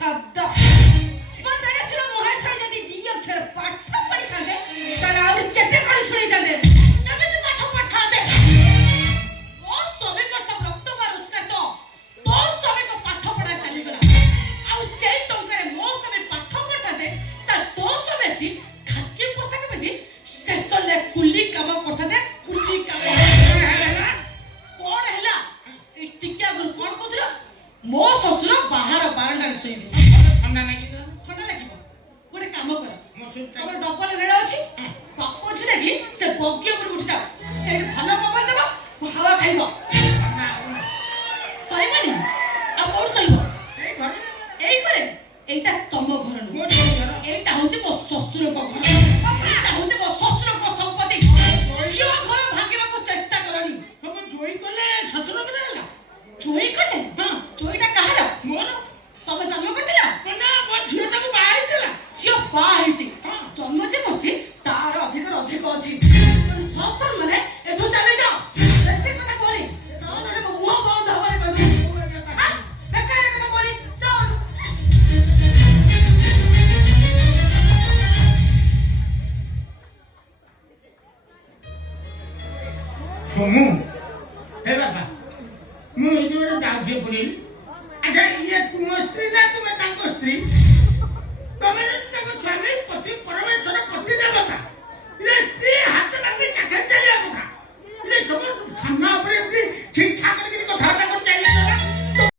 শব্দ ମୋ ଦେଢ଼ଶୁର ମହାଶୟ ଯଦି ଦି ଅକ୍ଷର ପାଠ ପଢିଥାନ୍ତେ ତାହେଲେ ଆହୁରି କେତେ କଣ ଶୁଣିଥାନ୍ତେ। କେମିତି ପାଠ ପଢିଥାନ୍ତେ? ମୋ ସ୍ୱାମୀଙ୍କ ସବୁ ରକ୍ତ ବାହାରୁଛି ନା ତୋ ସ୍ୱାମୀଙ୍କ ପାଠ ପଢା ଚାଲିଗଲା। ଆଉ ସେଇ ଟଙ୍କାରେ ମୋ ସ୍ୱାମୀ ପାଠ ପଢିଥାନ୍ତେ ତାର ତୋ ସ୍ୱାମୀ ଅଛି ଖାକି ପୋଷାକ ପିନ୍ଧି ଷ୍ଟେସନରେ କୁଲି କାମ କରିଥାନ୍ତେ। କୁଲି କାମ କଣ ହେଲା? ଏ ଟିକେ ଆଗରୁ କଣ କହୁଥିଲ? ମୋ ଶ୍ୱଶୁର ବାହାର ବାରଣ୍ଡାରେ ଶୋଇବେ। ଥଣ୍ଡା ଲାଗିବ। ଗୋଟେ କାମ କର, ମୋ ସୁଟ ତମର ଡବଲ ରେଳ ଅଛି, ବାପ ଅଛି ନାକି ସେ ବଗି ଉପରେ ଉଠିଯାଅ। ସେଇଠି ଭଲ ପବନ ଦେବ, ହାୱା ଖାଇବ। ଶୋଇବନି ଆଉ କୋଉଠି ଶୋଇବ? ଏଇ ଘରେ। ଏଇଟା ତମ ଘର ନୁହଁ, ଏଇଟା ହଉଛି ମୋ ଶ୍ୱଶୁରଙ୍କ ଘର। ଏଇଟା ହଉଛି ମୋ ଶ୍ୱଶୁରଙ୍କ ସମ୍ପତ୍ତି। ଝିଅ ଘର ଭାଙ୍ଗିବାକୁ ଚେଷ୍ଟା କରନି। ଜୋଇ କଲେ ଶ୍ୱଶୁର କଲେ ହେଲା। ଚୋରି କଲେ? ଚୋରିଟା କାହାର? ମୋର। ତମେ ଜନ୍ମ କରିଥିଲ? ନା ମୋ ଝିଅଟାକୁ ବାହା ହେଇଥିଲା। ଝିଅ ବାହା ହେଇଛି, ଜନ୍ମ ଯେ କରିଛି ତାର ଅଧିକାର ଅଧିକ ଅଛି। ଶ୍ୱଶୁର ମାନେ ଏଠୁ ଚାଲି ଯାଅ। ବେଶୀ କଥା କହନି, ନହେଲେ ମୋ ମୁହଁ ବନ୍ଦ ହବାରେ କହିବି। ବେକାର କଥା କହନି, ଯାଅ। ମୁଁ ହେ ବାପା ମୁଁ ଏଇ ଗୋଟେ ଯାଉଛି ପୁରେଇଲି। ଆଚ୍ଛା ଇଏ ତୁମ ସ୍ତ୍ରୀ ନା ତୁମେ ତାଙ୍କ ସ୍ତ୍ରୀ? ତମେ ଯଦି ତାଙ୍କ ସ୍ୱାମୀ ପତି ପରମ